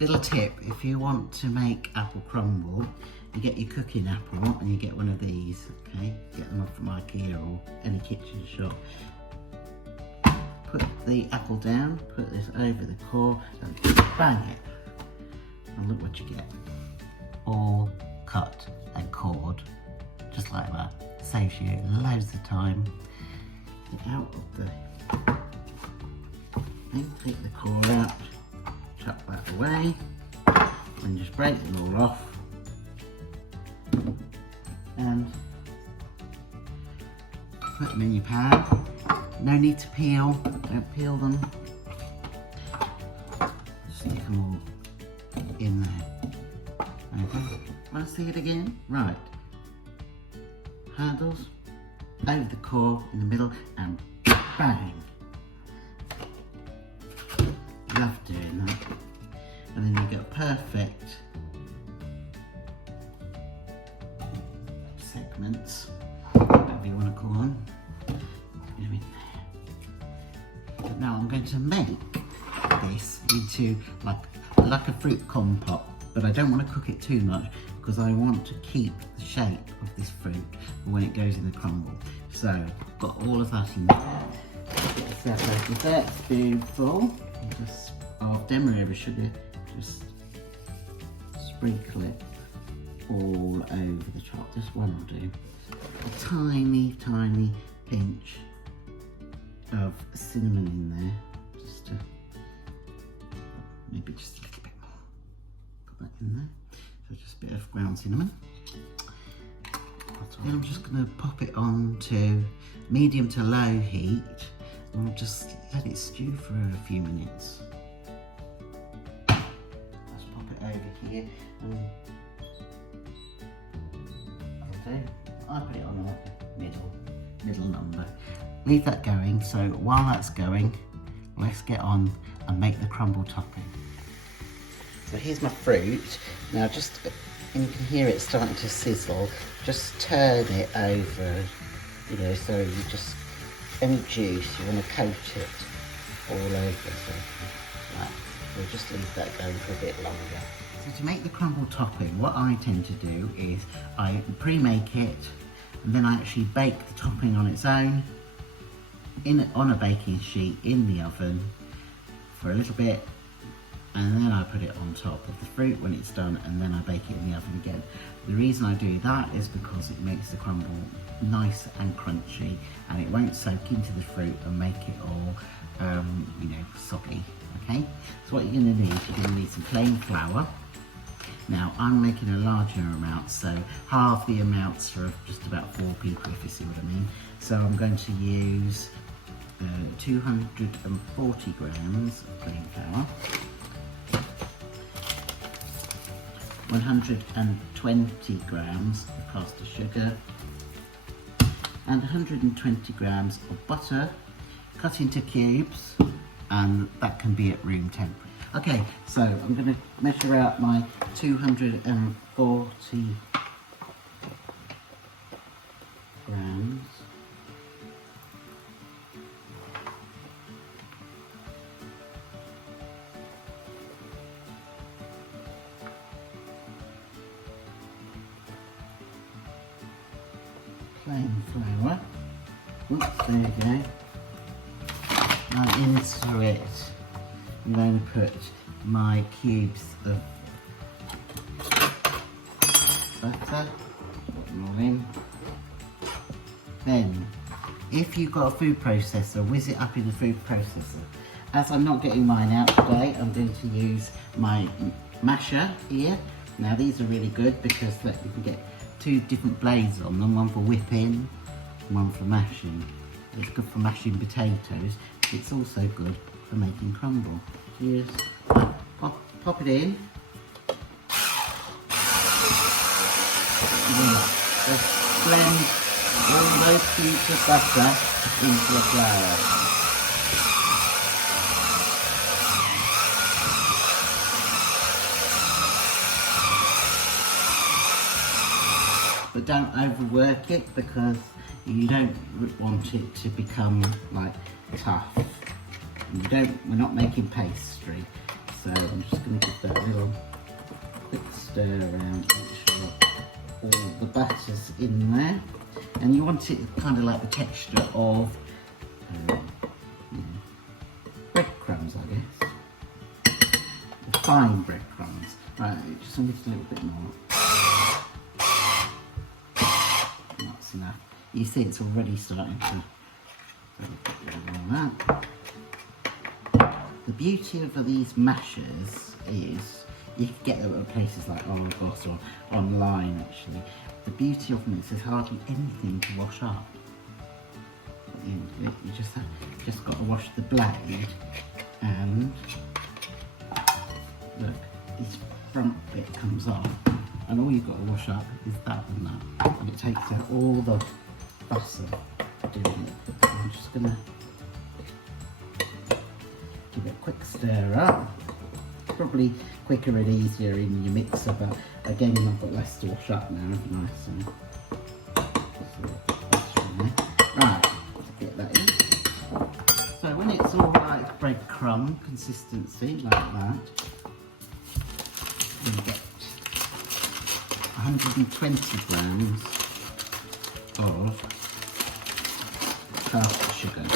Little tip, if you want to make apple crumble, you get your cooking apple and you get one of these, okay? Get them off from IKEA or any kitchen shop. Put the apple down, put this over the core and bang it. And look what you get. All cut and cored, just like that. Saves you loads of time. Get out of the thing, take the core out, chuck that away, and just break them all off. And put them in your pan. No need to peel, don't peel them. Stick them all in there. Okay, want to see it again? Right. Handles over the core in the middle and bang. Love doing that. And then you get perfect segments, whatever you want to call them. Now I'm going to make this into like a fruit compote, but I don't want to cook it too much because I want to keep the shape of this fruit for when it goes in the crumble. So I've got all of that in there. Get this out of that spoonful. Just half demo over sugar. Just sprinkle it all over the top. Just one will do. A tiny, tiny pinch of cinnamon in there, just to, maybe just a little bit more. Put that in there. So just a bit of ground cinnamon. Then I'm just going to pop it on to medium to low heat and we'll just let it stew for a few minutes. Let's pop it over here and I put it on like a middle number. Leave that going, so while that's going, let's get on and make the crumble topping. So here's my fruit. Now just, and you can hear it starting to sizzle, just turn it over, you know, so you just, any juice, you want to coat it all over, so like, we'll just leave that going for a bit longer. So to make the crumble topping, what I tend to do is I pre-make it, and then I actually bake the topping on its own, on a baking sheet in the oven for a little bit, and then I put it on top of the fruit when it's done, and then I bake it in the oven again. The reason I do that is because it makes the crumble nice and crunchy, and it won't soak into the fruit and make it all you know, soggy. Okay, so what you're going to need, you're going to need some plain flour. Now I'm making a larger amount, so half the amounts for just about 4 people, if you see what I mean. So I'm going to use 240 grams of plain flour, 120 grams of caster sugar, and 120 grams of butter cut into cubes, and that can be at room temperature. Okay, so I'm going to measure out my 240 grams. Plain flour. Oops, there you go. Now into it, I'm going to put my cubes of butter, put them all in. Then, if you've got a food processor, whiz it up in the food processor. As I'm not getting mine out today, I'm going to use my masher here. Now these are really good because you can get 2 different blades on them, one for whipping, one for mashing. It's good for mashing potatoes. It's also good for making crumble. You just pop it in. Just blend all those cubes of butter into the flour. But don't overwork it because you don't want it to become like tough. We're not making pastry, So I'm just going to give that a little quick stir around, make sure all the batter's in there. And you want it kind of like the texture of breadcrumbs, I guess. Or fine breadcrumbs. Right, it just needs a little bit more. That's enough. You see it's already starting to that. The beauty of these mashers is you can get them at places like Argos or online actually. The beauty of them is there's hardly anything to wash up. You just got to wash the blade, and look, this front bit comes off, and all you've got to wash up is that and that, and it takes out all the fuss of doing it. So I'm just gonna give it a quick stir up. Probably quicker and easier in your mixer, but again I've got less to wash up now, haven't I? Right, get that in. So when it's all like breadcrumb consistency like that, you get 120 grams of caster sugar.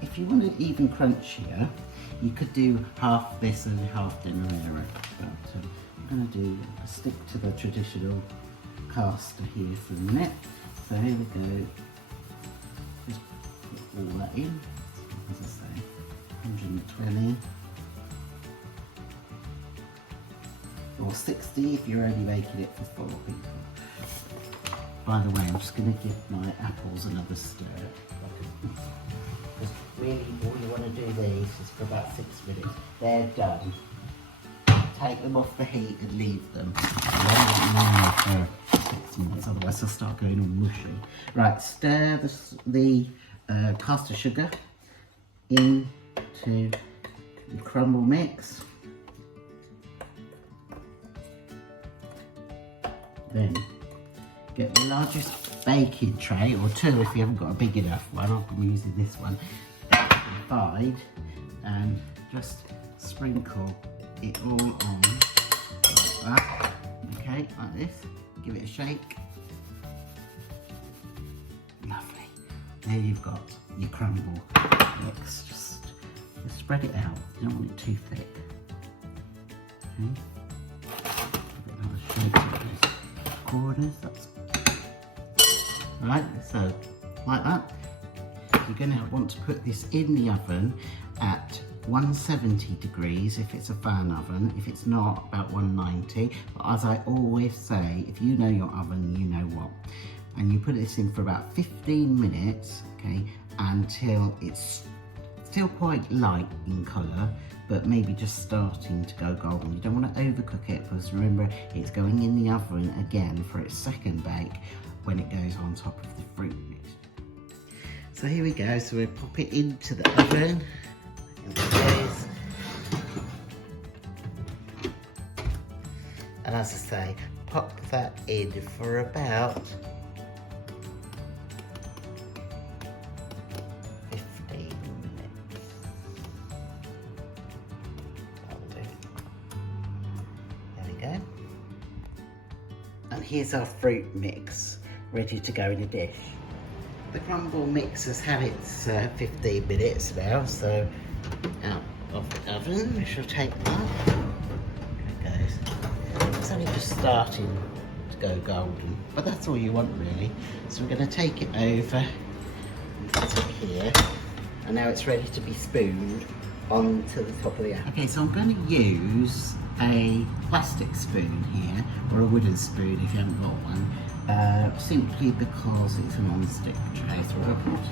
If you want it even crunchier, you could do half this and half Demerara, but I'm going to stick to the traditional caster here for a minute. So here we go. Just put all that in, as I say, 120 or 60 if you're only making it for 4 people. By the way, I'm just going to give my apples another stir. Because really all you want to do these is for about 6 minutes. They're done. Take them off the heat and leave them. For 6 minutes, otherwise they'll start going all mushy. Right, stir the caster sugar into the crumble mix. Then get the largest baking tray, or 2 if you haven't got a big enough one. I'm using this one. Divide and just sprinkle it all on like that. Okay, like this. Give it a shake. Lovely. There you've got your crumble mix. Just spread it out. You don't want it too thick. Okay. Give it another shake of this corners. That's right. So like that. You're going to want to put this in the oven at 170 degrees if it's a fan oven. If it's not, about 190. But as I always say, if you know your oven, you know what. And you put this in for about 15 minutes, okay, until it's still quite light in colour, but maybe just starting to go golden. You don't want to overcook it, because remember, it's going in the oven again for its second bake when it goes on top of the fruit mix. So here we go, so we'll pop it into the oven. And as I say, pop that in for about 15 minutes. That'll do. There we go. And here's our fruit mix, ready to go in a dish. The crumble mix has had its 15 minutes now, so out of the oven, we shall take that. There it goes. It's only just starting to go golden, but that's all you want really. So we're going to take it over and put it here, and now it's ready to be spooned onto the top of the oven. Okay, so I'm going to use a plastic spoon here, or a wooden spoon if you haven't got one. Simply because it's a non-stick tray, so we're going to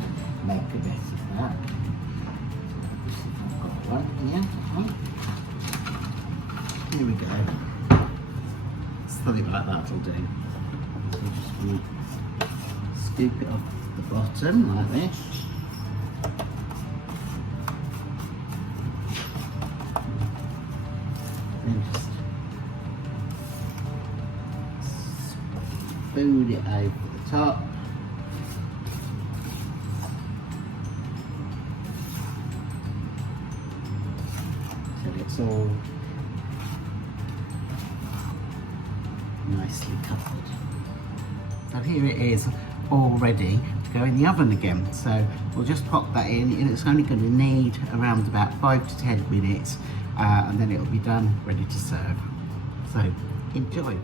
make a bit of that. I've got one here. Here we go. Something like that will do. So we're just going to scoop it off the bottom like this. And just spoon it over the top. all nicely covered. So here it is, all ready to go in the oven again. So we'll just pop that in, and it's only going to need around about 5 to 10 minutes, and then it'll be done, ready to serve. So enjoy.